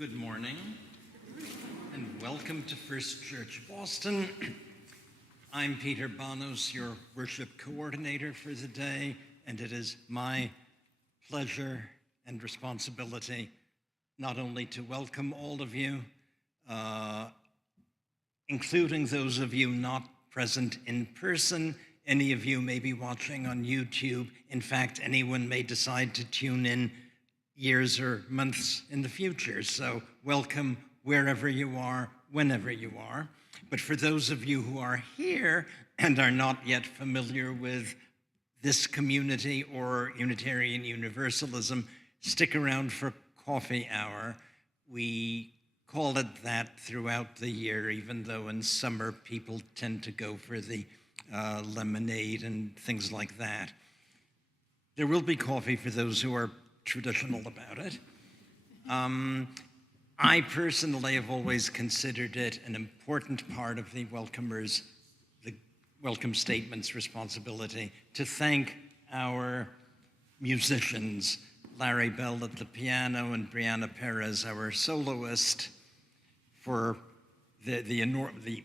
Good morning, and welcome to First Church Boston. I'm Peter Bonos, your worship coordinator for the day, and it is my pleasure and responsibility not only to welcome all of you, including those of you not present in person. Any of you may be watching on YouTube. In fact, anyone may decide to tune in years or months in the future. So welcome wherever you are, whenever you are. But for those of you who are here and are not yet familiar with this community or Unitarian Universalism, stick around for coffee hour. We call it that throughout the year, even though in summer people tend to go for the lemonade and things like that. There will be coffee for those who are traditional about it. I personally have always considered it an important part of the welcome statement's responsibility to thank our musicians, Larry Bell at the piano and Brianna Perez, our soloist, for the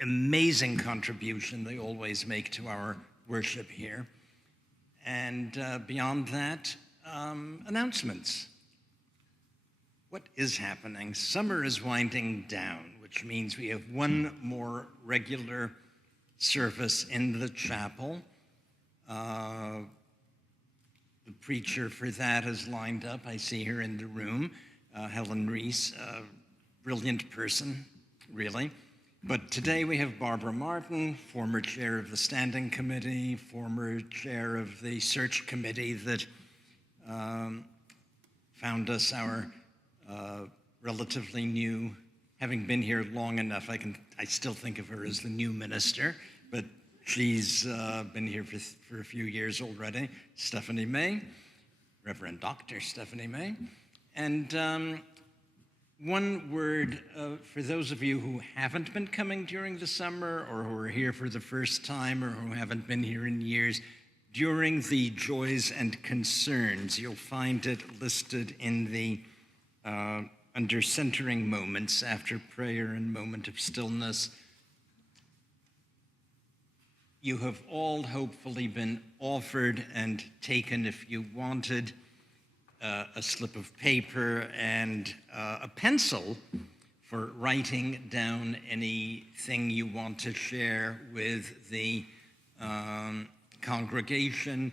amazing contribution they always make to our worship here. And beyond that, announcements. What is happening? Summer is winding down, which means we have one more regular service in the chapel. The preacher for that is lined up. I see her in the room, Helen Reese, a brilliant person, really. But today we have Barbara Martin, former chair of the Standing Committee, former chair of the search committee that found us our relatively new, having been here long enough, I still think of her as the new minister, but she's been here for a few years already, Stephanie May, Reverend Dr. Stephanie May. And one word for those of you who haven't been coming during the summer or who are here for the first time or who haven't been here in years, during the joys and concerns, you'll find it listed in the under centering moments after prayer and moment of stillness. You have all hopefully been offered and taken, if you wanted, a slip of paper and a pencil for writing down anything you want to share with the congregation,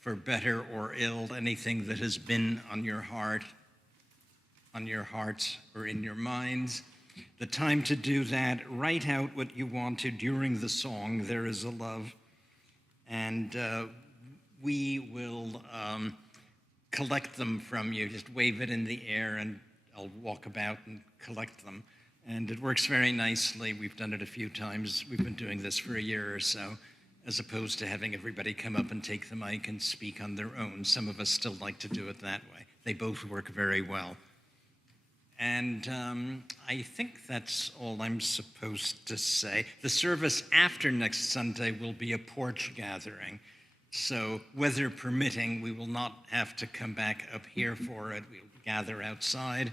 for better or ill, anything that has been on your hearts or in your minds. The time to do that, write out what you want to during the song, There Is a Love, and we will collect them from you. Just wave it in the air and I'll walk about and collect them. And it works very nicely. We've done it a few times. We've been doing this for a year or so, as opposed to having everybody come up and take the mic and speak on their own. Some of us still like to do it that way. They both work very well. And I think that's all I'm supposed to say. The service after next Sunday will be a porch gathering. So weather permitting, we will not have to come back up here for it. We'll gather outside.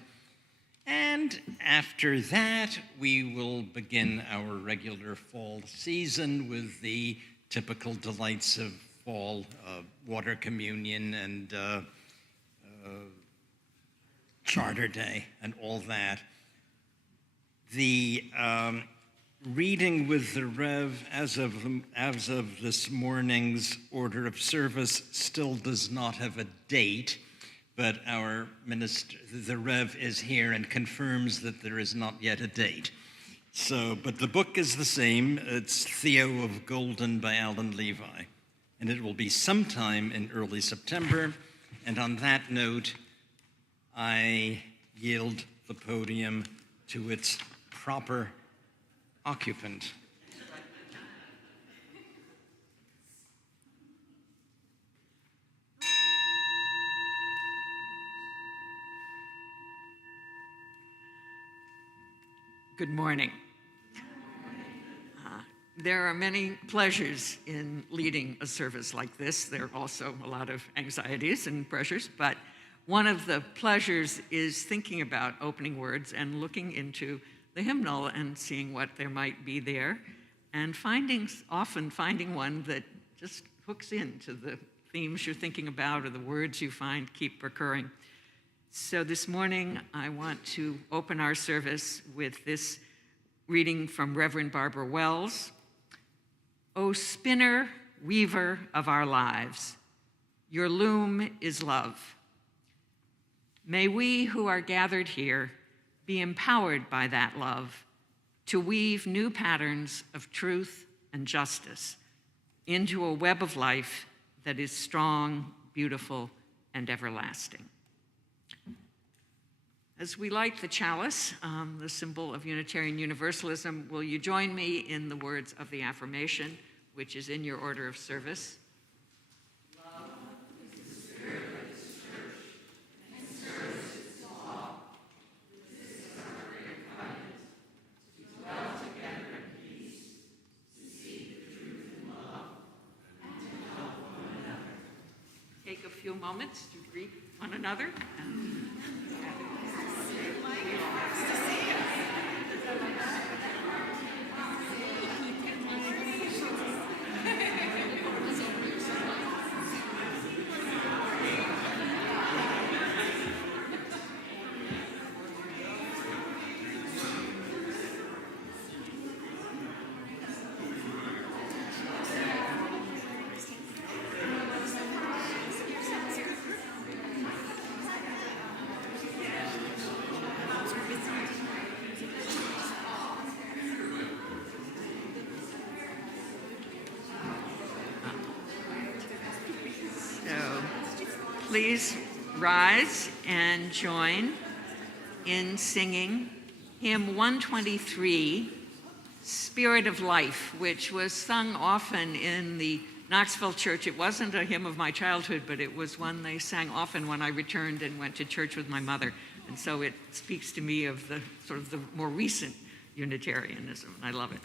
And after that, we will begin our regular fall season with the typical delights of fall, water communion and Charter Day and all that. The reading with the Rev as of this morning's order of service still does not have a date, but our minister, the Rev, is here and confirms that there is not yet a date. So, but the book is the same. It's Theo of Golden by Alan Levi, and it will be sometime in early September. And on that note, I yield the podium to its proper occupant. Good morning. There are many pleasures in leading a service like this. There are also a lot of anxieties and pressures, but one of the pleasures is thinking about opening words and looking into the hymnal and seeing what there might be there, and often finding one that just hooks into the themes you're thinking about or the words you find keep recurring. So this morning, I want to open our service with this reading from Reverend Barbara Wells. O spinner, weaver of our lives, your loom is love. May we who are gathered here be empowered by that love to weave new patterns of truth and justice into a web of life that is strong, beautiful, and everlasting. As we light the chalice, the symbol of Unitarian Universalism, will you join me in the words of the affirmation, which is in your order of service? Love is the spirit of this church, and service its law. This is our great covenant, to dwell together in peace, to seek the truth in love, and to help one another. Take a few moments to greet one another. Please rise and join in singing hymn 123, Spirit of Life, which was sung often in the Knoxville church. It wasn't a hymn of my childhood, but it was one they sang often when I returned and went to church with my mother. And so it speaks to me of the sort of the more recent Unitarianism. I love it.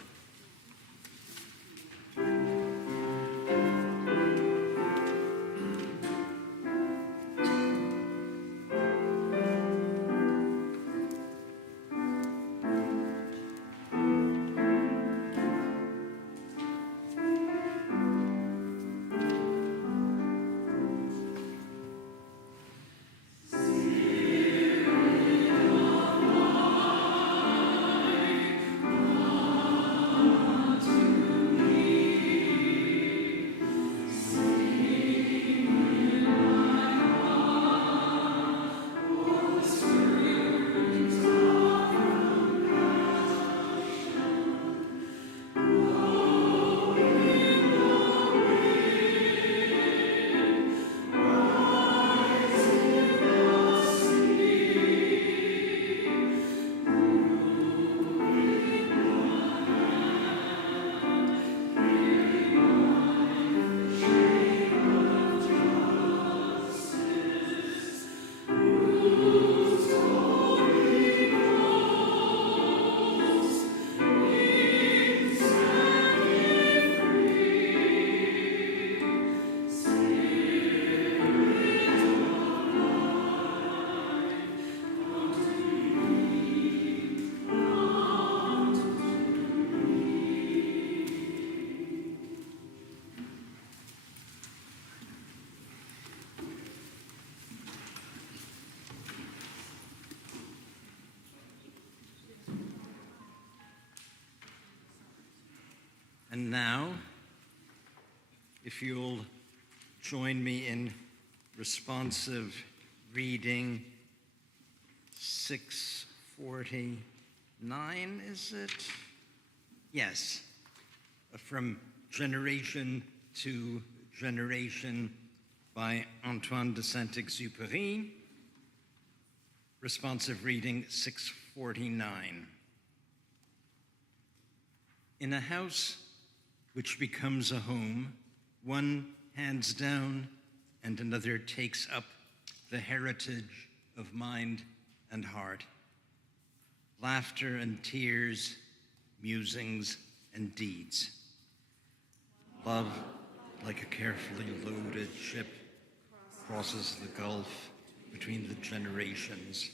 And now, if you'll join me in responsive reading 649, is it? Yes. From Generation to Generation by Antoine de Saint-Exupéry. Responsive reading 649. In a house which becomes a home, one hands down and another takes up the heritage of mind and heart. Laughter and tears, musings and deeds. Love, like a carefully loaded ship, crosses the gulf between the generations.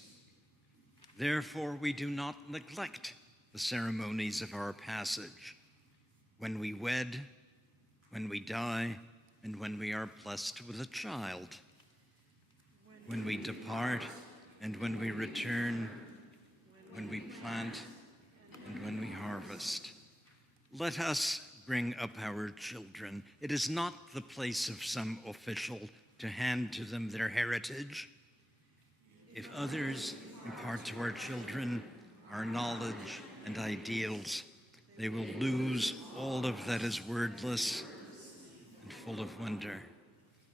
Therefore, we do not neglect the ceremonies of our passage when we wed, when we die, and when we are blessed with a child, when we depart and when we return, when we plant and when we harvest. Let us bring up our children. It is not the place of some official to hand to them their heritage. If others impart to our children our knowledge and ideals, they will lose all of that is wordless and full of wonder.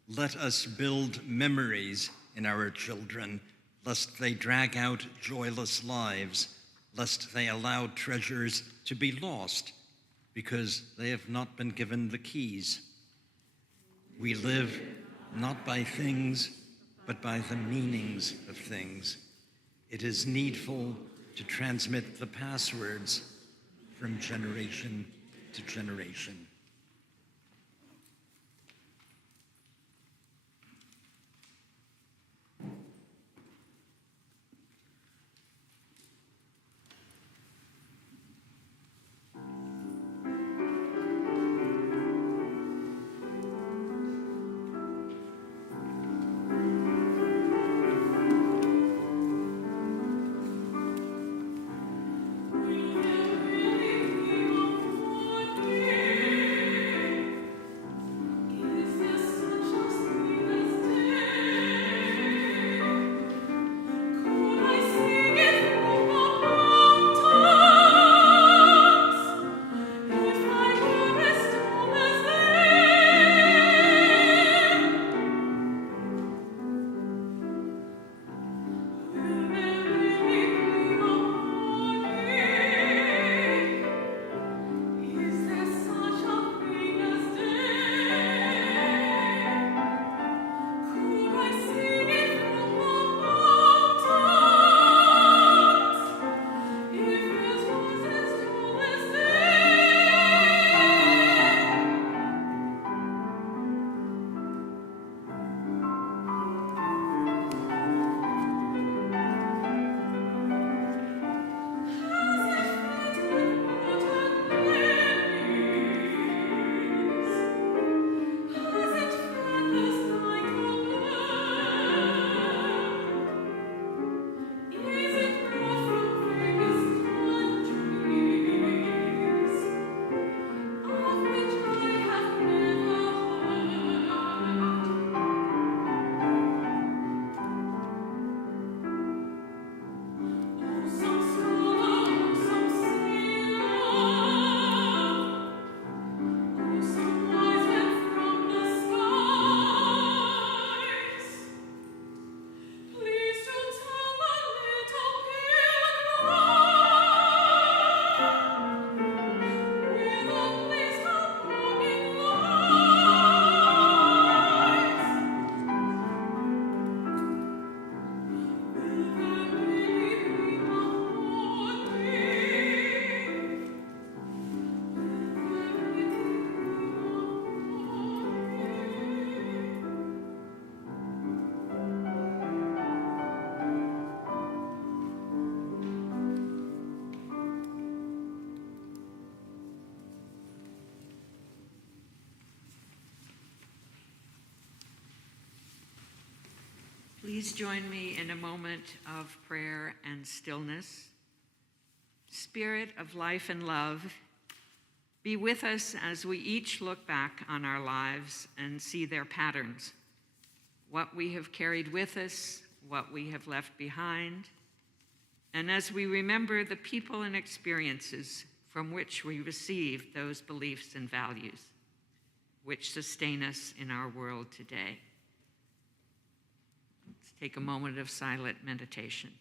Let us build memories in our children, lest they drag out joyless lives, lest they allow treasures to be lost because they have not been given the keys. We live not by things, but by the meanings of things. It is needful to transmit the passwords from generation to generation. Please join me in a moment of prayer and stillness. Spirit of life and love, be with us as we each look back on our lives and see their patterns, what we have carried with us, what we have left behind, and as we remember the people and experiences from which we receive those beliefs and values which sustain us in our world today. Let's take a moment of silent meditation.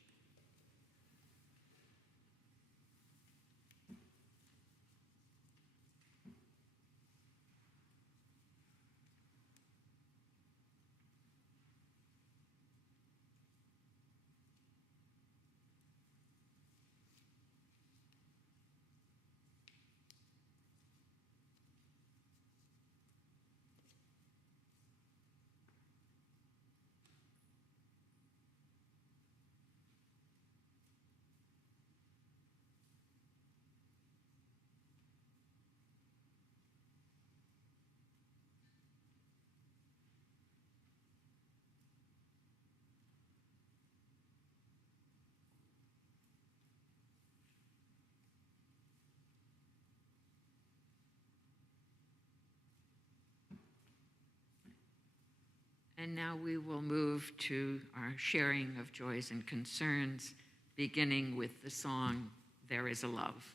And now we will move to our sharing of joys and concerns, beginning with the song, There Is a Love.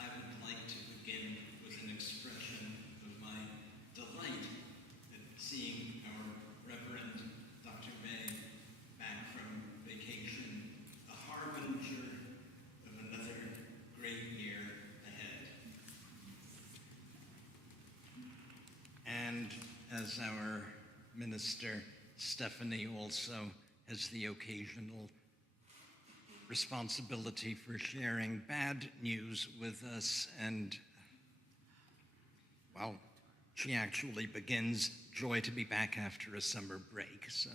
I would like to begin with an expression of my delight at seeing our Reverend Dr. May back from vacation, a harbinger of another great year ahead. And as our minister, Stephanie, also has the occasional responsibility for sharing bad news with us, and, well, she actually begins joy to be back after a summer break, so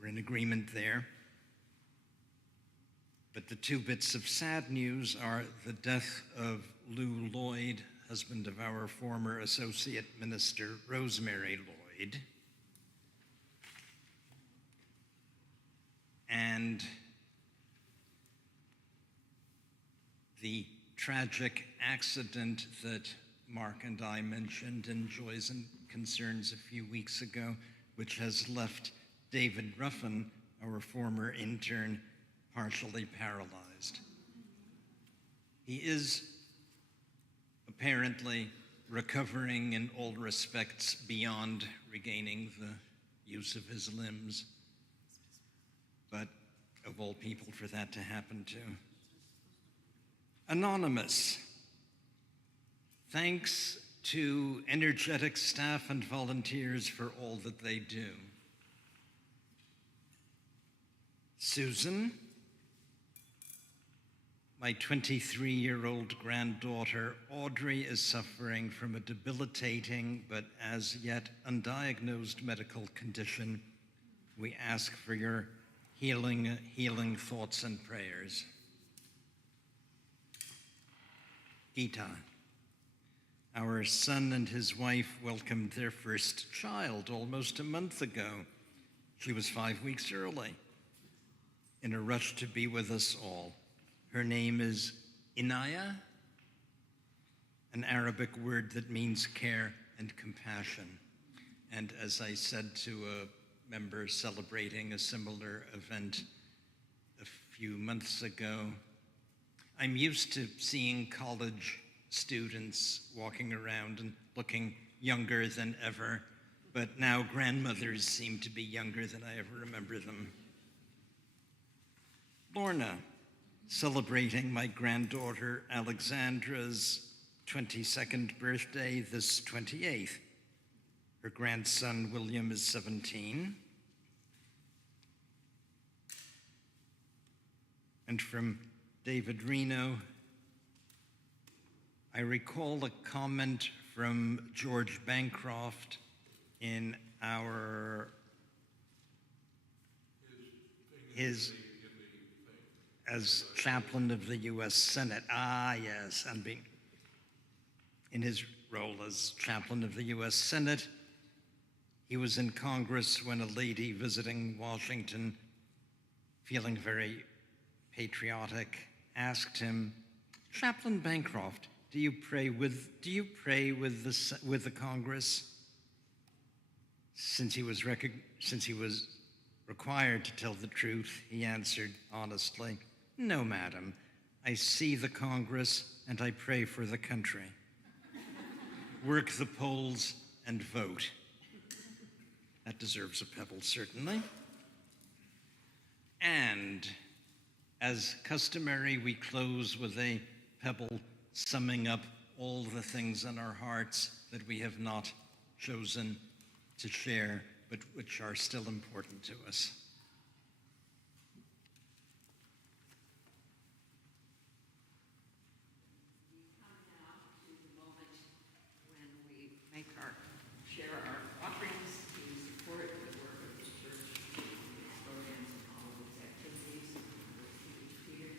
we're in agreement there. But the two bits of sad news are the death of Lou Lloyd, husband of our former associate minister, Rosemary Lloyd, and the tragic accident that Mark and I mentioned in Joys and Concerns a few weeks ago, which has left David Ruffin, our former intern, partially paralyzed. He is apparently recovering in all respects beyond regaining the use of his limbs, but of all people for that to happen to. Anonymous. Thanks to energetic staff and volunteers for all that they do. Susan, my 23-year-old granddaughter Audrey is suffering from a debilitating but as yet undiagnosed medical condition. We ask for your healing thoughts and prayers. Gita, our son and his wife welcomed their first child almost a month ago. She was 5 weeks early, in a rush to be with us all. Her name is Inaya, an Arabic word that means care and compassion. And as I said to a member celebrating a similar event a few months ago, I'm used to seeing college students walking around and looking younger than ever, but now grandmothers seem to be younger than I ever remember them. Lorna, celebrating my granddaughter Alexandra's 22nd birthday this 28th. Her grandson William is 17. And from David Reno, I recall a comment from George Bancroft in our as chaplain of the U.S. Senate. Ah, yes, and being in his role as chaplain of the U.S. Senate, he was in Congress when a lady visiting Washington, feeling very patriotic, asked him, "Chaplain Bancroft, do you pray with the Congress?" Since he was required to tell the truth, he answered honestly, "No, madam. I see the Congress and I pray for the country. Work the polls and vote." That deserves a pebble, certainly. And as customary, we close with a pebble summing up all the things in our hearts that we have not chosen to share, but which are still important to us. We come now to the moment when we share our offerings to support the work of the church, its programs and all of its activities. Peter,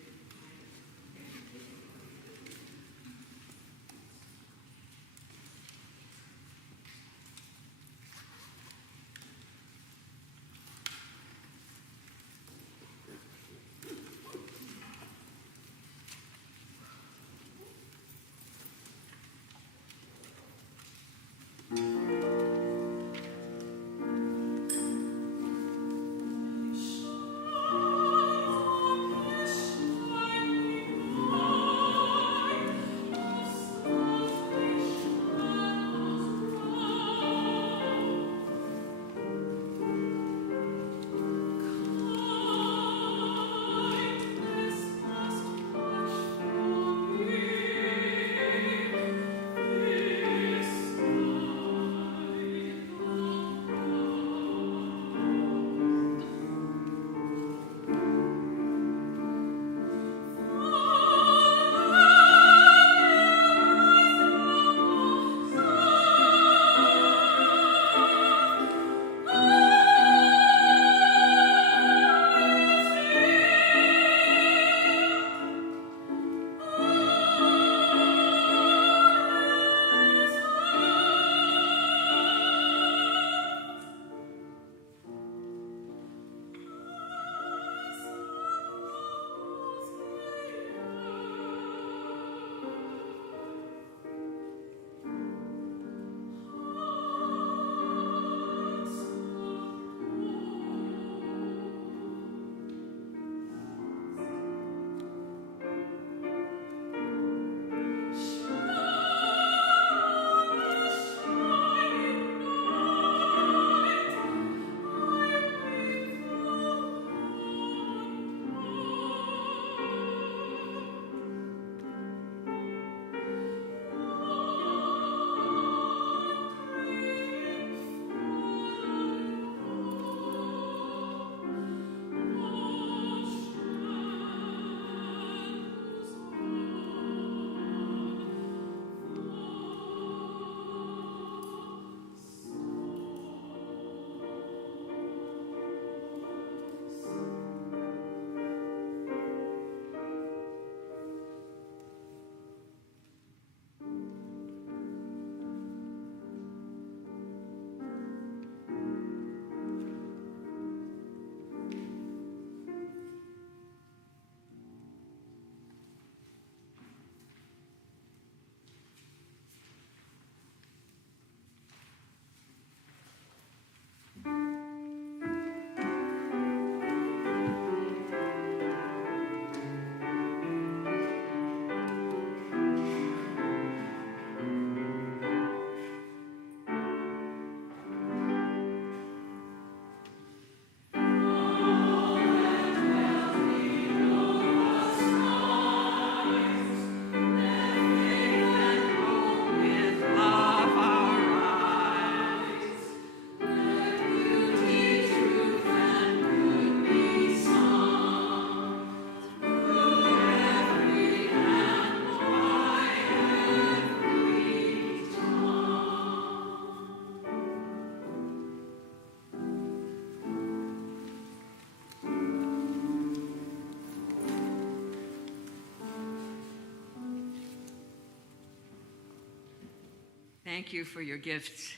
Thank you for your gifts.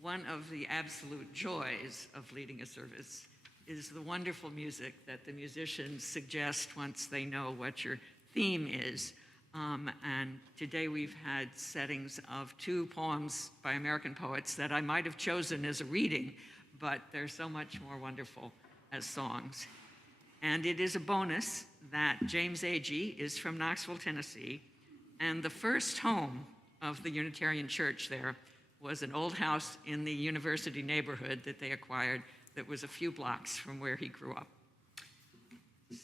One of the absolute joys of leading a service is the wonderful music that the musicians suggest once they know what your theme is. And today we've had settings of 2 poems by American poets that I might have chosen as a reading, but they're so much more wonderful as songs. And it is a bonus that James Agee is from Knoxville, Tennessee, and the first home of the Unitarian Church there was an old house in the university neighborhood that they acquired that was a few blocks from where he grew up.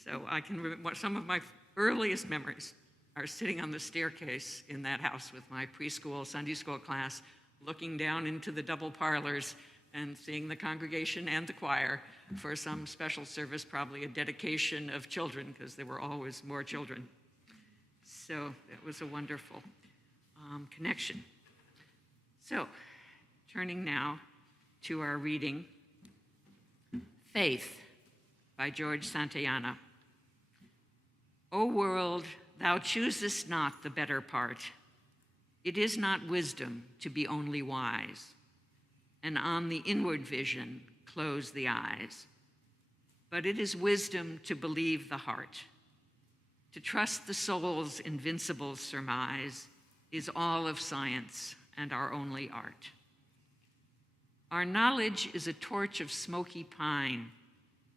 So I can remember some of my earliest memories are sitting on the staircase in that house with my preschool Sunday school class, looking down into the double parlors and seeing the congregation and the choir for some special service, probably a dedication of children, because there were always more children. So it was a wonderful connection. So, turning now to our reading, Faith by George Santayana. O world, thou choosest not the better part. It is not wisdom to be only wise, and on the inward vision close the eyes. But it is wisdom to believe the heart. To trust the soul's invincible surmise is all of science and our only art. Our knowledge is a torch of smoky pine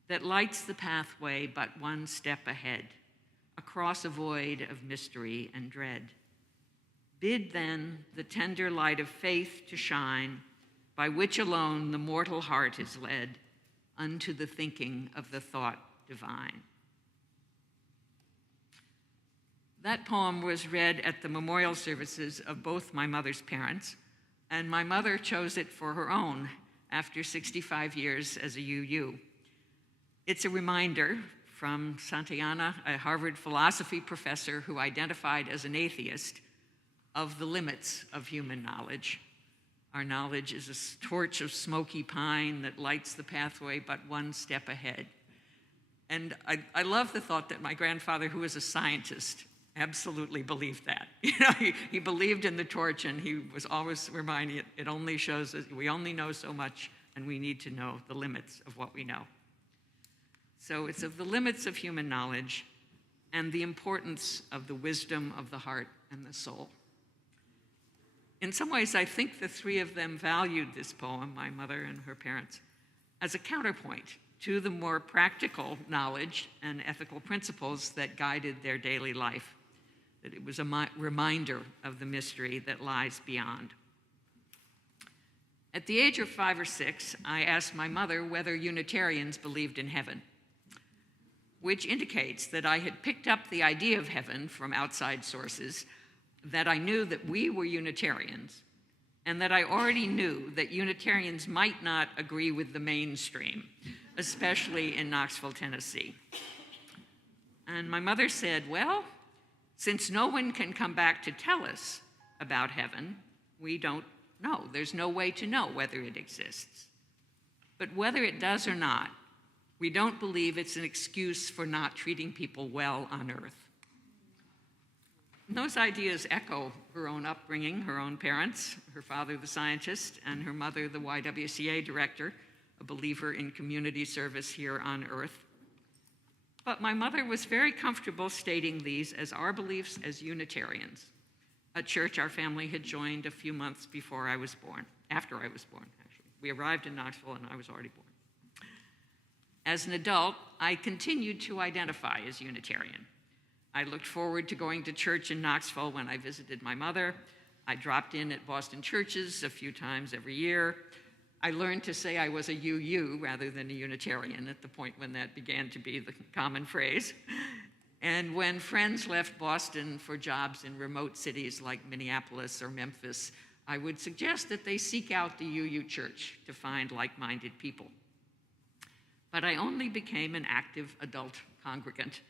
that lights the pathway but one step ahead, across a void of mystery and dread. Bid then the tender light of faith to shine, by which alone the mortal heart is led unto the thinking of the thought divine. That poem was read at the memorial services of both my mother's parents, and my mother chose it for her own after 65 years as a UU. It's a reminder from Santayana, a Harvard philosophy professor who identified as an atheist, of the limits of human knowledge. Our knowledge is a torch of smoky pine that lights the pathway but one step ahead. And I love the thought that my grandfather, who was a scientist, absolutely believed that. He believed in the torch, and he was always reminding it only shows us we only know so much, and we need to know the limits of what we know. So it's of the limits of human knowledge and the importance of the wisdom of the heart and the soul. In some ways, I think the 3 of them valued this poem, my mother and her parents, as a counterpoint to the more practical knowledge and ethical principles that guided their daily life, that it was a reminder of the mystery that lies beyond. At the age of 5 or 6, I asked my mother whether Unitarians believed in heaven, which indicates that I had picked up the idea of heaven from outside sources, that I knew that we were Unitarians, and that I already knew that Unitarians might not agree with the mainstream, especially in Knoxville, Tennessee. And my mother said, well, since no one can come back to tell us about heaven, we don't know. There's no way to know whether it exists. But whether it does or not, we don't believe it's an excuse for not treating people well on earth. And those ideas echo her own upbringing, her own parents, her father the scientist, and her mother the YWCA director, a believer in community service here on earth. But my mother was very comfortable stating these as our beliefs as Unitarians, a church our family had joined a few months before I was born, after I was born, actually. We arrived in Knoxville and I was already born. As an adult, I continued to identify as Unitarian. I looked forward to going to church in Knoxville when I visited my mother. I dropped in at Boston churches a few times every year. I learned to say I was a UU rather than a Unitarian at the point when that began to be the common phrase. And when friends left Boston for jobs in remote cities like Minneapolis or Memphis, I would suggest that they seek out the UU church to find like-minded people. But I only became an active adult congregant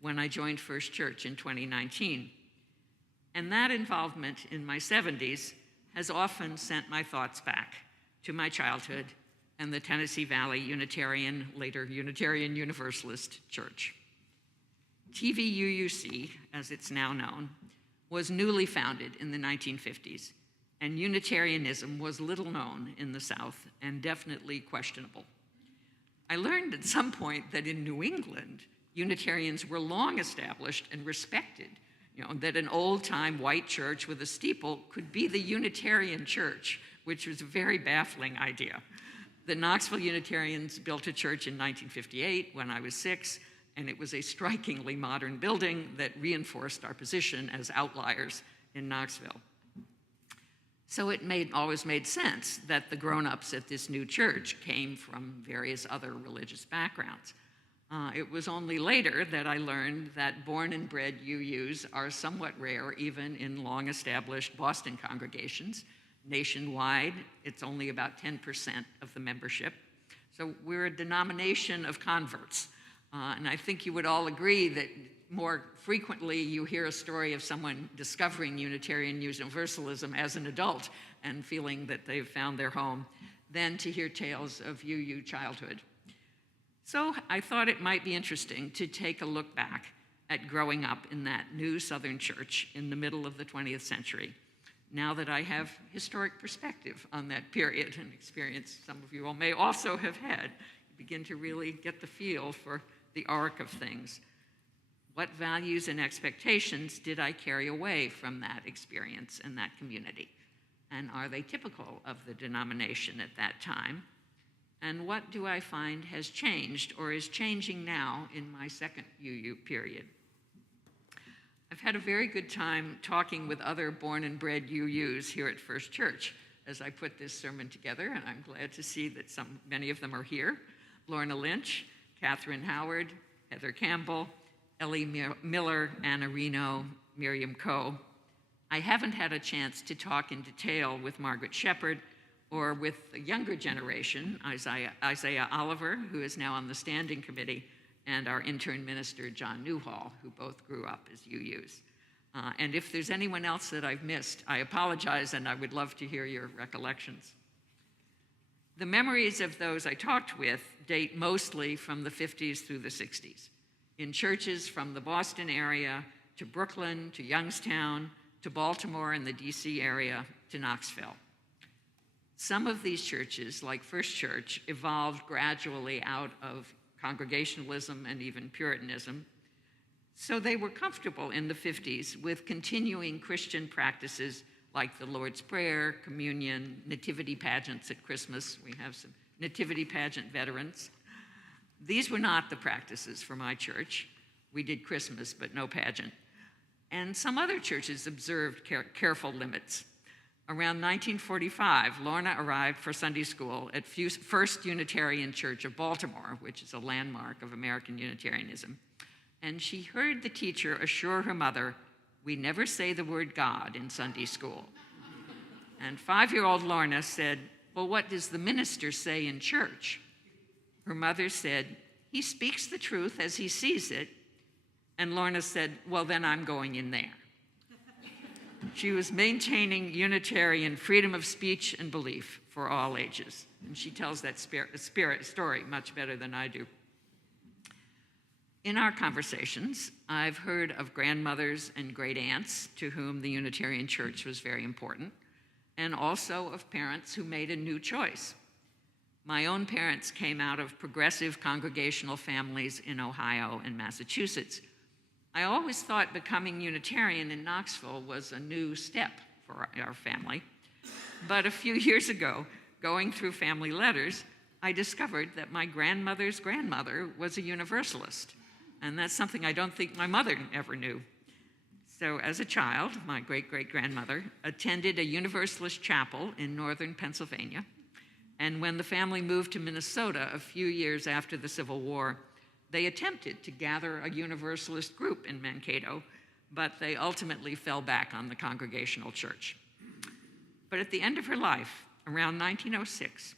when I joined First Church in 2019. And that involvement in my 70s has often sent my thoughts back to my childhood and the Tennessee Valley Unitarian, later Unitarian Universalist Church. TVUUC, as it's now known, was newly founded in the 1950s and Unitarianism was little known in the South and definitely questionable. I learned at some point that in New England, Unitarians were long established and respected, that an old-time white church with a steeple could be the Unitarian church, which was a very baffling idea. The Knoxville Unitarians built a church in 1958 when I was 6, and it was a strikingly modern building that reinforced our position as outliers in Knoxville. So it always made sense that the grown-ups at this new church came from various other religious backgrounds. It was only later that I learned that born and bred UUs are somewhat rare even in long-established Boston congregations. Nationwide, it's only about 10% of the membership. So we're a denomination of converts. And I think you would all agree that more frequently you hear a story of someone discovering Unitarian Universalism as an adult and feeling that they've found their home than to hear tales of UU childhood. So I thought it might be interesting to take a look back at growing up in that new Southern church in the middle of the 20th century, now that I have historic perspective on that period and experience some of you all may also have had. You begin to really get the feel for the arc of things. What values and expectations did I carry away from that experience and that community? And are they typical of the denomination at that time? And what do I find has changed or is changing now in my second UU period? I've had a very good time talking with other born and bred UUs here at First Church as I put this sermon together, and I'm glad to see that many of them are here. Lorna Lynch, Catherine Howard, Heather Campbell, Ellie Miller, Anna Reno, Miriam Coe. I haven't had a chance to talk in detail with Margaret Shepard or with the younger generation, Isaiah Oliver, who is now on the standing committee, and our intern minister, John Newhall, who both grew up as UUs. And if there's anyone else that I've missed, I apologize, and I would love to hear your recollections. The memories of those I talked with date mostly from the 50s through the 60s, in churches from the Boston area to Brooklyn, to Youngstown, to Baltimore and the DC area, to Knoxville. Some of these churches, like First Church, evolved gradually out of Congregationalism and even Puritanism. So they were comfortable in the 50s with continuing Christian practices like the Lord's Prayer, communion, nativity pageants at Christmas. We have some nativity pageant veterans. These were not the practices for my church. We did Christmas, but no pageant. And some other churches observed careful limits. Around 1945, Lorna arrived for Sunday school at First Unitarian Church of Baltimore, which is a landmark of American Unitarianism. And she heard the teacher assure her mother, "We never say the word God in Sunday school." And 5-year-old Lorna said, "Well, what does the minister say in church?" Her mother said, "He speaks the truth as he sees it." And Lorna said, "Well, then I'm going in there." She was maintaining Unitarian freedom of speech and belief for all ages. And she tells that story much better than I do. In our conversations, I've heard of grandmothers and great aunts to whom the Unitarian Church was very important, and also of parents who made a new choice. My own parents came out of progressive congregational families in Ohio and Massachusetts. I always thought becoming Unitarian in Knoxville was a new step for our family. But a few years ago, going through family letters, I discovered that my grandmother's grandmother was a Universalist. And that's something I don't think my mother ever knew. So as a child, my great-great-grandmother attended a Universalist chapel in northern Pennsylvania. And when the family moved to Minnesota a few years after the Civil War, they attempted to gather a Universalist group in Mankato, but they ultimately fell back on the Congregational Church. But at the end of her life, around 1906,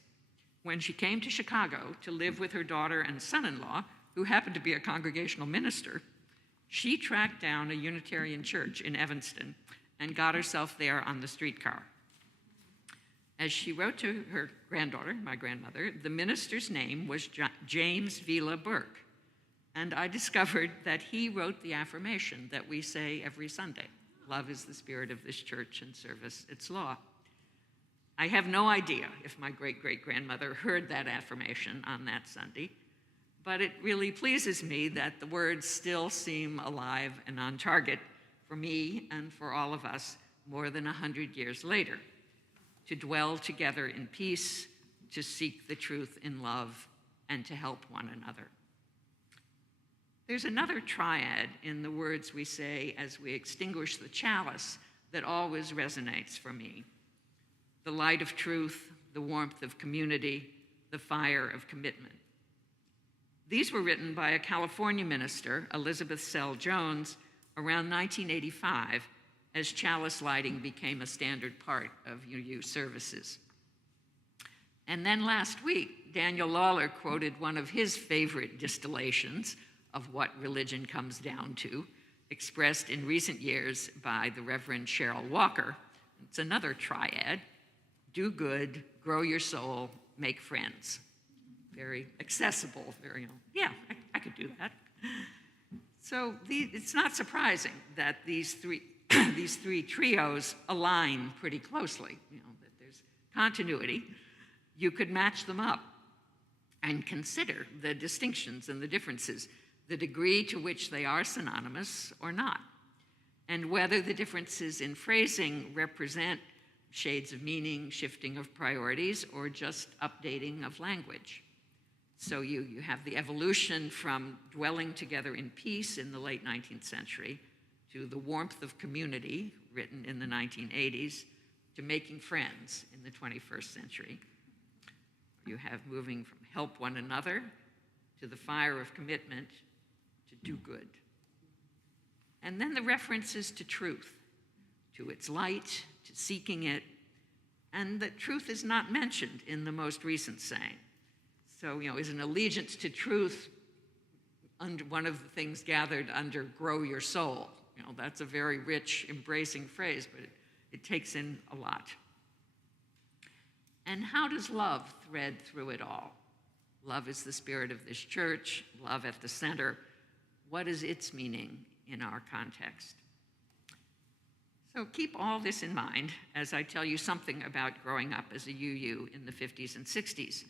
when she came to Chicago to live with her daughter and son-in-law, who happened to be a congregational minister, she tracked down a Unitarian church in Evanston and got herself there on the streetcar. As she wrote to her granddaughter, my grandmother, the minister's name was James Vila Burke. And I discovered that he wrote the affirmation that we say every Sunday: "Love is the spirit of this church and service its law." I have no idea if my great-great-grandmother heard that affirmation on that Sunday, but it really pleases me that the words still seem alive and on target for me and for all of us more than 100 years later, to dwell together in peace, to seek the truth in love, and to help one another. There's another triad in the words we say as we extinguish the chalice that always resonates for me: the light of truth, the warmth of community, the fire of commitment. These were written by a California minister, Elizabeth Sell Jones, around 1985, as chalice lighting became a standard part of UU services. And then last week, Daniel Lawler quoted one of his favorite distillations of what religion comes down to, expressed in recent years by the Reverend Cheryl Walker. It's another triad: do good, grow your soul, make friends. Very accessible, very, yeah, I could do that. So it's not surprising that these three, these three trios align pretty closely, that there's continuity. You could match them up and consider the distinctions and the differences, the degree to which they are synonymous or not, and whether the differences in phrasing represent shades of meaning, shifting of priorities, or just updating of language. So you have the evolution from dwelling together in peace in the late 19th century to the warmth of community, written in the 1980s, to making friends in the 21st century. You have moving from help one another to the fire of commitment to do good. And then the references to truth, to its light, to seeking it, and that truth is not mentioned in the most recent saying. So, is an allegiance to truth under one of the things gathered under grow your soul? That's a very rich, embracing phrase, but it takes in a lot. And how does love thread through it all? Love is the spirit of this church, love at the center. What is its meaning in our context? So keep all this in mind as I tell you something about growing up as a UU in the 50s and 60s.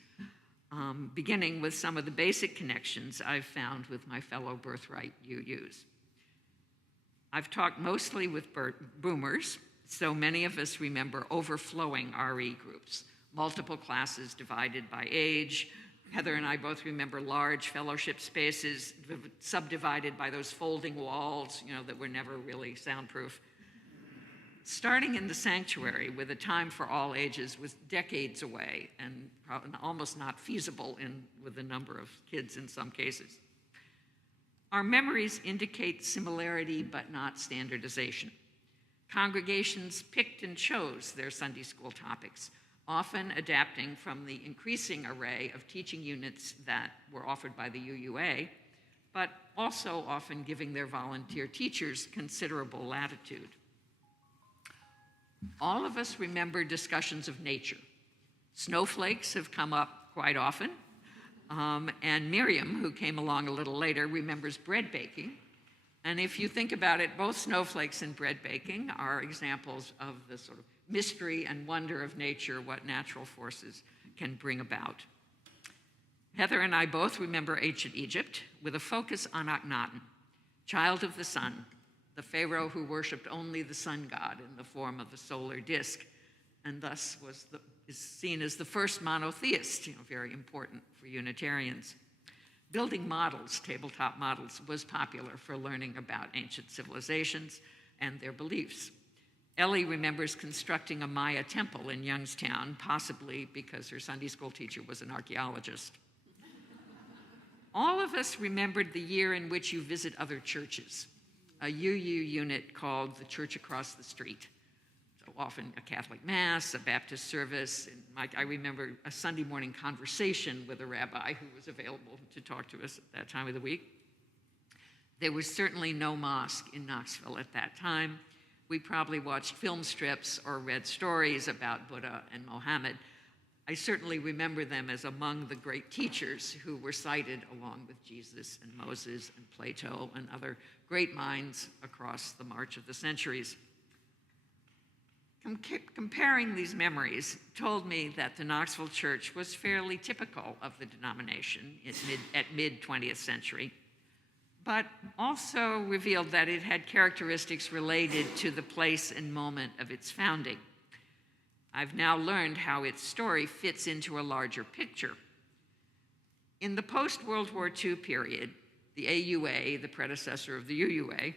Beginning with some of the basic connections I've found with my fellow birthright UUs. I've talked mostly with boomers, so many of us remember overflowing RE groups, multiple classes divided by age. Heather and I both remember large fellowship spaces subdivided by those folding walls, that were never really soundproof. Starting in the sanctuary with a time for all ages was decades away and almost not feasible with the number of kids in some cases. Our memories indicate similarity but not standardization. Congregations picked and chose their Sunday school topics, often adapting from the increasing array of teaching units that were offered by the UUA, but also often giving their volunteer teachers considerable latitude. All of us remember discussions of nature. Snowflakes have come up quite often, and Miriam, who came along a little later, remembers bread baking. And if you think about it, both snowflakes and bread baking are examples of the sort of mystery and wonder of nature, what natural forces can bring about. Heather and I both remember ancient Egypt with a focus on Akhenaten, child of the sun, the pharaoh who worshipped only the sun god in the form of a solar disk, and thus is seen as the first monotheist, very important for Unitarians. Building models, tabletop models, was popular for learning about ancient civilizations and their beliefs. Ellie remembers constructing a Maya temple in Youngstown, possibly because her Sunday school teacher was an archaeologist. All of us remembered the year in which you visit other churches, a UU unit called the Church Across the Street. So often a Catholic Mass, a Baptist service, and I remember a Sunday morning conversation with a rabbi who was available to talk to us at that time of the week. There was certainly no mosque in Knoxville at that time. We probably watched film strips or read stories about Buddha and Mohammed. I certainly remember them as among the great teachers who were cited along with Jesus and Moses and Plato and other great minds across the march of the centuries. Comparing these memories told me that the Knoxville Church was fairly typical of the denomination at mid-20th century, but also revealed that it had characteristics related to the place and moment of its founding. I've now learned how its story fits into a larger picture. In the post-World War II period, the AUA, the predecessor of the UUA,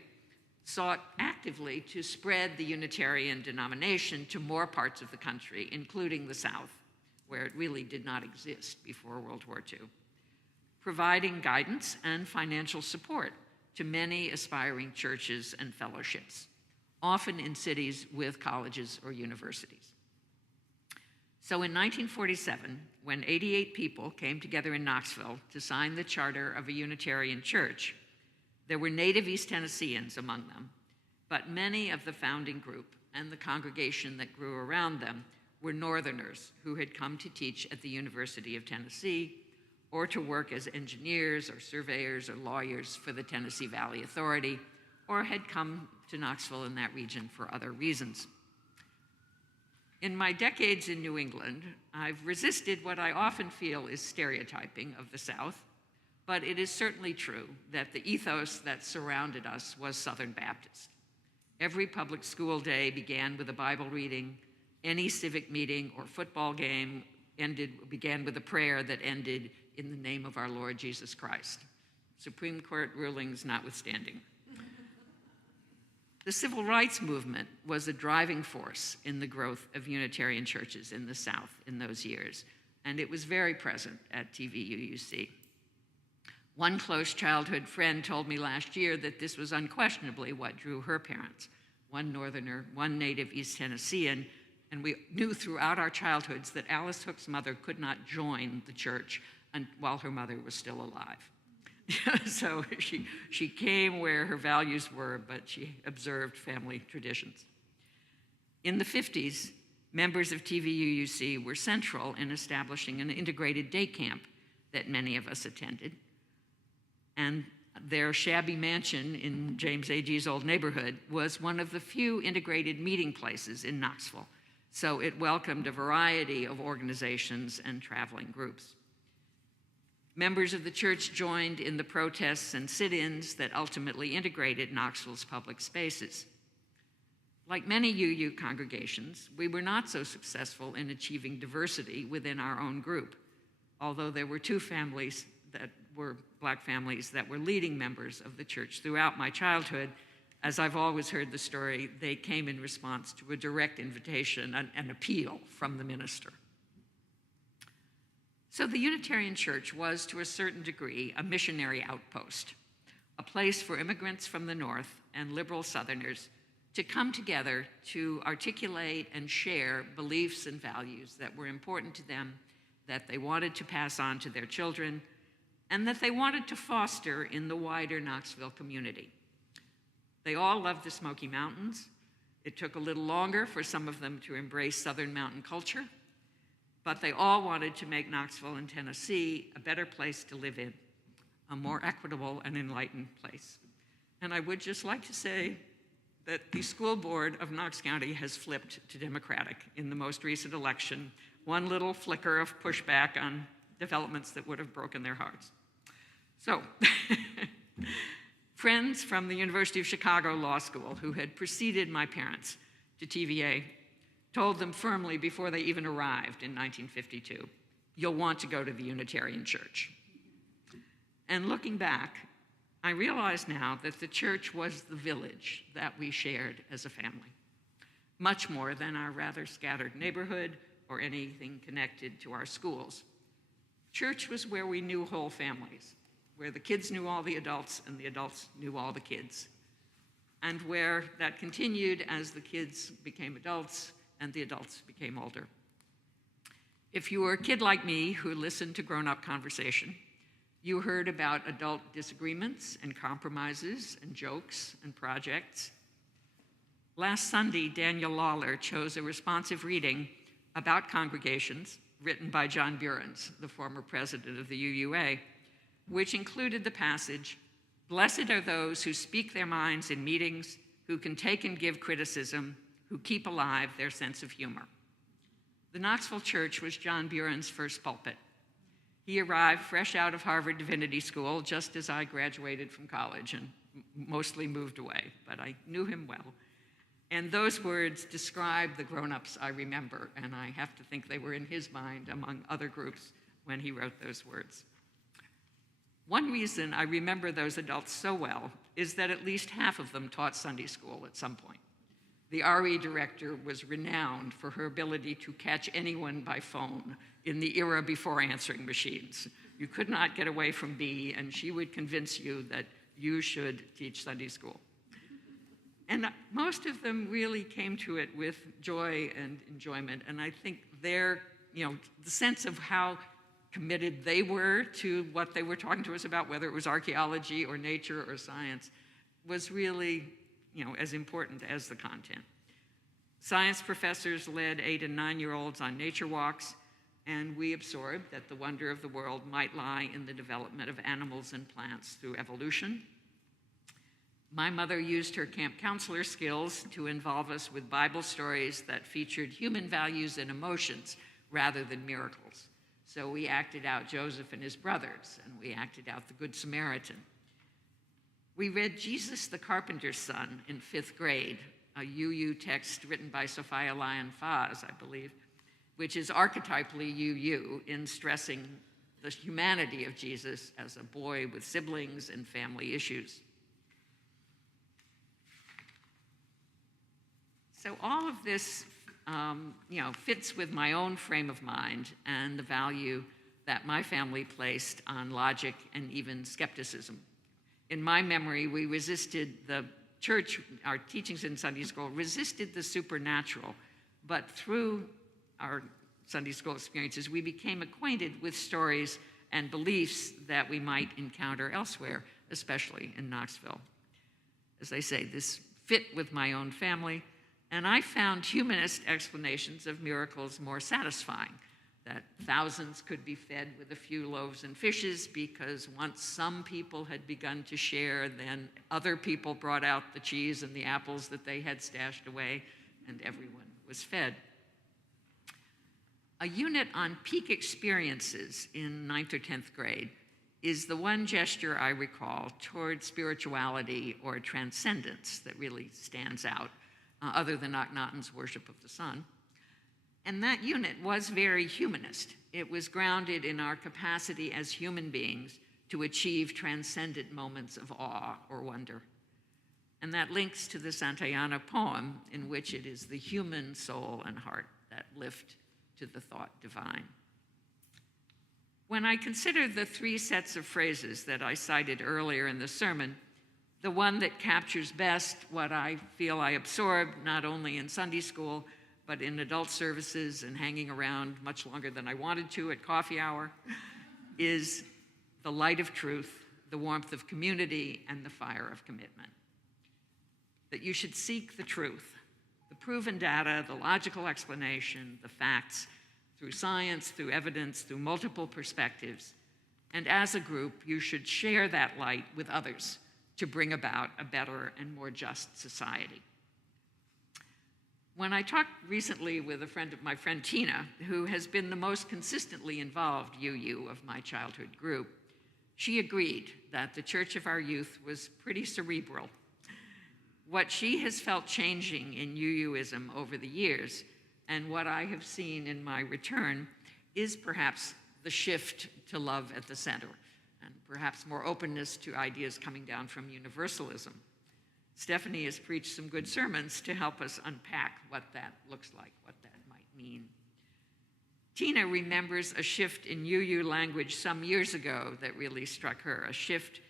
sought actively to spread the Unitarian denomination to more parts of the country, including the South, where it really did not exist before World War II, providing guidance and financial support to many aspiring churches and fellowships, often in cities with colleges or universities. So in 1947, when 88 people came together in Knoxville to sign the charter of a Unitarian church, there were native East Tennesseans among them, but many of the founding group and the congregation that grew around them were Northerners who had come to teach at the University of Tennessee or to work as engineers or surveyors or lawyers for the Tennessee Valley Authority, or had come to Knoxville in that region for other reasons. In my decades in New England, I've resisted what I often feel is stereotyping of the South, but it is certainly true that the ethos that surrounded us was Southern Baptist. Every public school day began with a Bible reading. Any civic meeting or football game began with a prayer that ended in the name of our Lord Jesus Christ, Supreme Court rulings notwithstanding. The civil rights movement was a driving force in the growth of Unitarian churches in the South in those years, and it was very present at TVUUC. One close childhood friend told me last year that this was unquestionably what drew her parents, one Northerner, one native East Tennessean, and we knew throughout our childhoods that Alice Hook's mother could not join the church while her mother was still alive. So she came where her values were, but she observed family traditions. In the 50s, members of TVUUC were central in establishing an integrated day camp that many of us attended. And their shabby mansion in James Agee's old neighborhood was one of the few integrated meeting places in Knoxville. So it welcomed a variety of organizations and traveling groups. Members of the church joined in the protests and sit-ins that ultimately integrated Knoxville's public spaces. Like many UU congregations, we were not so successful in achieving diversity within our own group, although there were two families that were Black families that were leading members of the church throughout my childhood. As I've always heard the story, they came in response to a direct invitation, an appeal from the minister. So the Unitarian Church was, to a certain degree, a missionary outpost, a place for immigrants from the North and liberal Southerners to come together to articulate and share beliefs and values that were important to them, that they wanted to pass on to their children, and that they wanted to foster in the wider Knoxville community. They all loved the Smoky Mountains. It took a little longer for some of them to embrace Southern mountain culture, but they all wanted to make Knoxville and Tennessee a better place to live in, a more equitable and enlightened place. And I would just like to say that the school board of Knox County has flipped to Democratic in the most recent election. One little flicker of pushback on developments that would have broken their hearts. So, friends from the University of Chicago Law School who had preceded my parents to TVA told them firmly before they even arrived in 1952, you'll want to go to the Unitarian Church. And looking back, I realize now that the church was the village that we shared as a family, much more than our rather scattered neighborhood or anything connected to our schools. Church was where we knew whole families, where the kids knew all the adults and the adults knew all the kids, and where that continued as the kids became adults and the adults became older. If you were a kid like me who listened to grown-up conversation, you heard about adult disagreements and compromises and jokes and projects. Last Sunday, Daniel Lawler chose a responsive reading about congregations written by John Burens, the former president of the UUA, which included the passage, "Blessed are those who speak their minds in meetings, who can take and give criticism, who keep alive their sense of humor. The Knoxville Church was John Buren's first pulpit. He arrived fresh out of Harvard Divinity School just as I graduated from college and mostly moved away, but I knew him well. And those words describe the grown-ups I remember, and I have to think they were in his mind among other groups when he wrote those words. One reason I remember those adults so well is that at least half of them taught Sunday school at some point. The RE director was renowned for her ability to catch anyone by phone in the era before answering machines. You could not get away from B, and she would convince you that you should teach Sunday school. And most of them really came to it with joy and enjoyment, and I think the sense of how committed they were to what they were talking to us about, whether it was archaeology or nature or science, was really as important as the content. Science professors led 8 and 9-year-olds on nature walks, and we absorbed that the wonder of the world might lie in the development of animals and plants through evolution. My mother used her camp counselor skills to involve us with Bible stories that featured human values and emotions rather than miracles. So we acted out Joseph and his brothers, and we acted out the Good Samaritan. We read Jesus the Carpenter's Son in 5th grade, a UU text written by Sophia Lyon-Faz, I believe, which is archetypally UU in stressing the humanity of Jesus as a boy with siblings and family issues. So all of this, fits with my own frame of mind and the value that my family placed on logic and even skepticism. In my memory, we resisted the church, our teachings in Sunday school, resisted the supernatural, but through our Sunday school experiences, we became acquainted with stories and beliefs that we might encounter elsewhere, especially in Knoxville. As I say, this fit with my own family, and I found humanist explanations of miracles more satisfying, that thousands could be fed with a few loaves and fishes because once some people had begun to share, then other people brought out the cheese and the apples that they had stashed away, and everyone was fed. A unit on peak experiences in 9th or 10th grade is the one gesture I recall toward spirituality or transcendence that really stands out, other than Akhenaten's worship of the sun. And that unit was very humanist. It was grounded in our capacity as human beings to achieve transcendent moments of awe or wonder. And that links to the Santayana poem, in which it is the human soul and heart that lift to the thought divine. When I consider the 3 sets of phrases that I cited earlier in the sermon, the one that captures best what I feel I absorbed, not only in Sunday school, but in adult services and hanging around much longer than I wanted to at coffee hour, is the light of truth, the warmth of community, and the fire of commitment. That you should seek the truth, the proven data, the logical explanation, the facts, through science, through evidence, through multiple perspectives. And as a group, you should share that light with others to bring about a better and more just society. When I talked recently with my friend Tina, who has been the most consistently involved UU of my childhood group, she agreed that the church of our youth was pretty cerebral. What she has felt changing in UUism over the years, and what I have seen in my return, is perhaps the shift to love at the center, and perhaps more openness to ideas coming down from universalism. Stephanie has preached some good sermons to help us unpack what that looks like, what that might mean. Tina remembers a shift in UU language some years ago that really struck her, a shift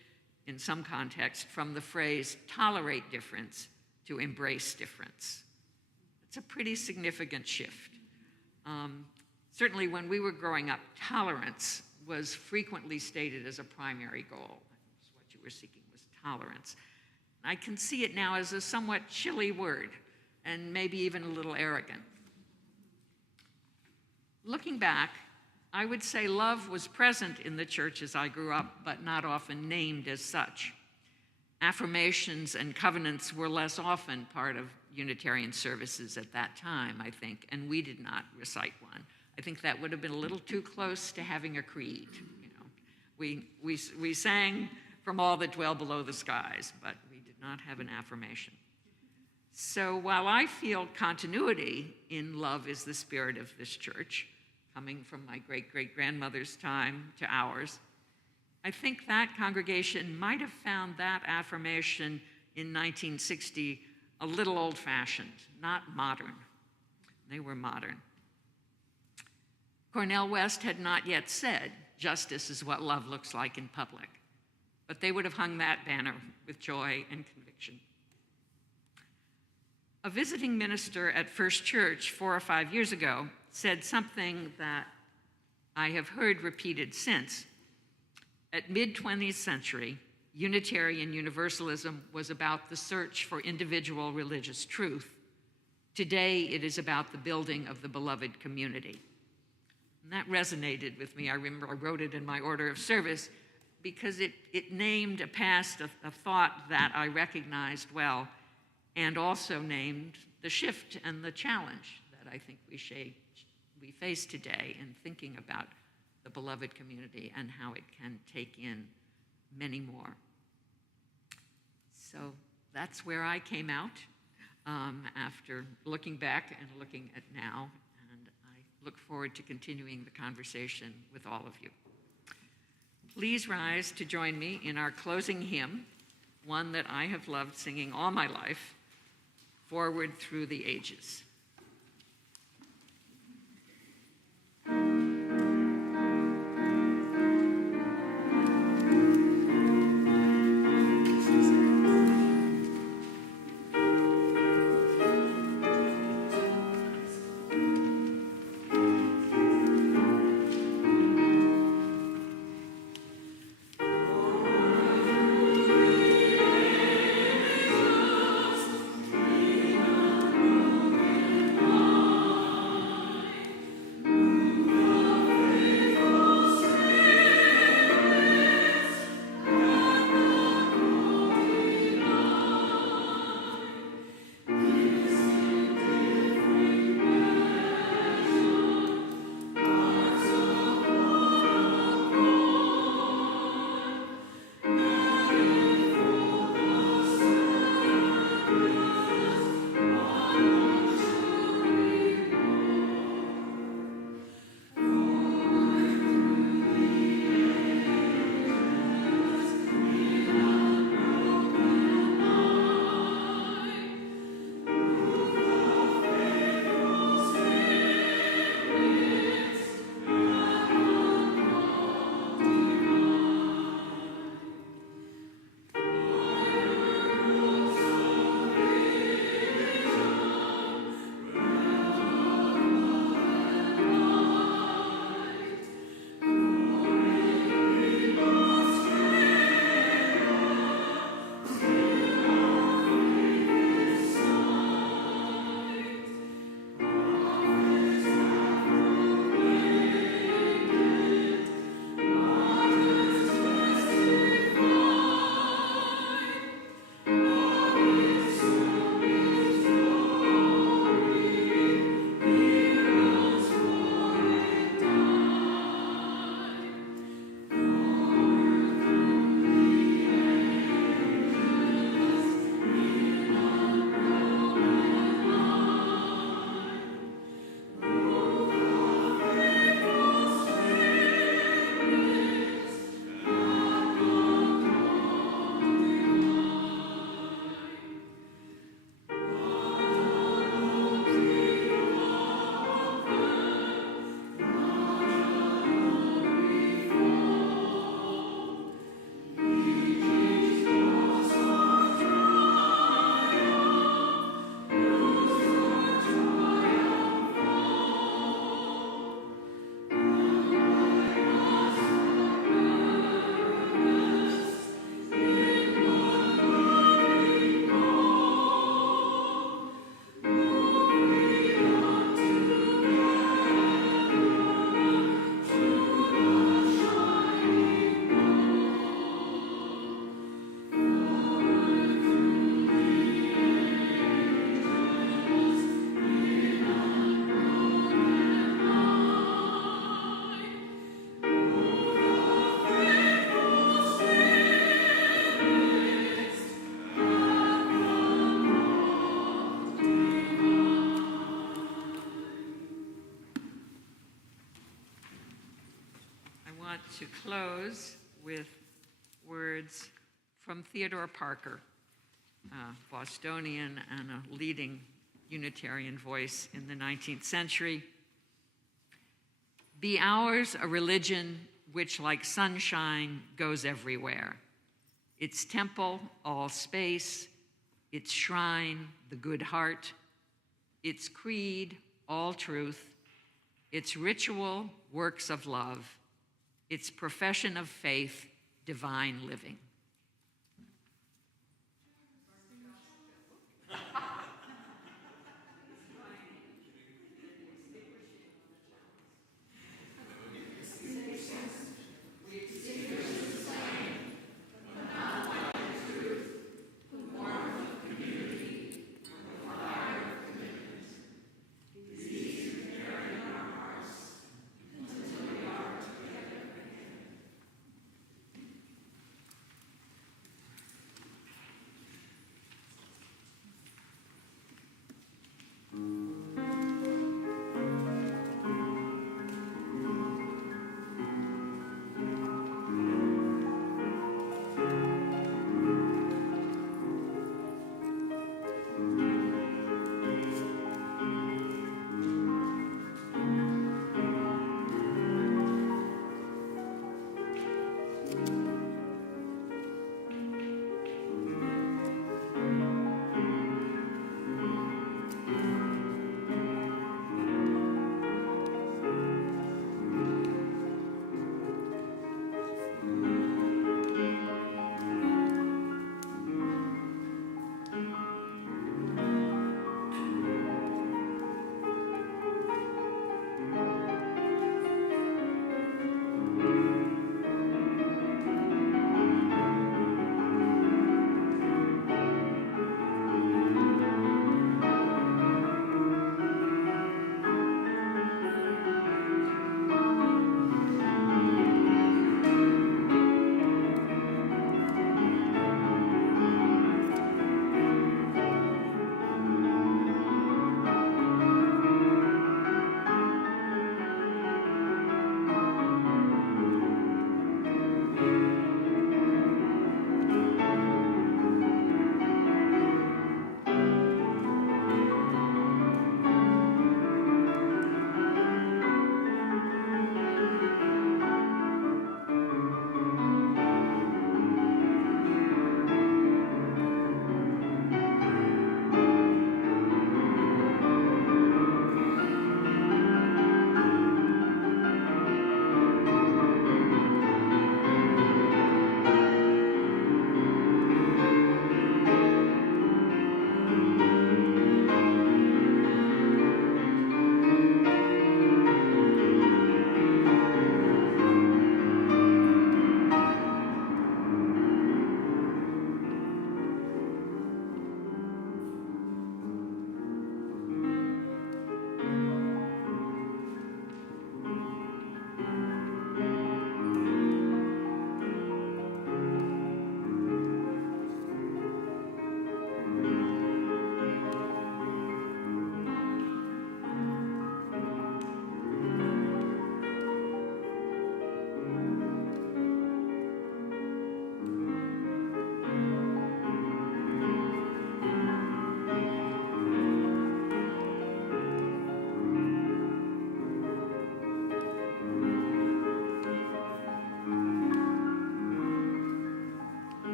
in some context from the phrase tolerate difference to embrace difference. It's a pretty significant shift. Certainly when we were growing up, tolerance was frequently stated as a primary goal. That's what you were seeking, was tolerance. I can see it now as a somewhat chilly word, and maybe even a little arrogant. Looking back, I would say love was present in the church as I grew up, but not often named as such. Affirmations and covenants were less often part of Unitarian services at that time, I think, and we did not recite one. I think that would have been a little too close to having a creed. You know, we sang "From all that dwell below the skies," but we did not have an affirmation. So while I feel continuity in "Love is the spirit of this church," coming from my great-great-grandmother's time to ours, I think that congregation might have found that affirmation in 1960 a little old-fashioned, not modern. They were modern. Cornel West had not yet said, "Justice is what love looks like in public," but they would have hung that banner with joy and conviction. A visiting minister at First Church 4 or 5 years ago said something that I have heard repeated since. At mid-20th century, Unitarian Universalism was about the search for individual religious truth. Today, it is about the building of the beloved community. And that resonated with me. I remember I wrote it in my order of service because it named a past, a thought that I recognized well, and also named the shift and the challenge that I think we face today in thinking about the beloved community and how it can take in many more. So that's where I came out after looking back and looking at now, and I look forward to continuing the conversation with all of you. Please rise to join me in our closing hymn, one that I have loved singing all my life, "Forward Through the Ages." to close with words from Theodore Parker, a Bostonian and a leading Unitarian voice in the 19th century. Be ours a religion which, like sunshine, goes everywhere. Its temple, all space, its shrine, the good heart, its creed, all truth, its ritual, works of love, its profession of faith, divine living.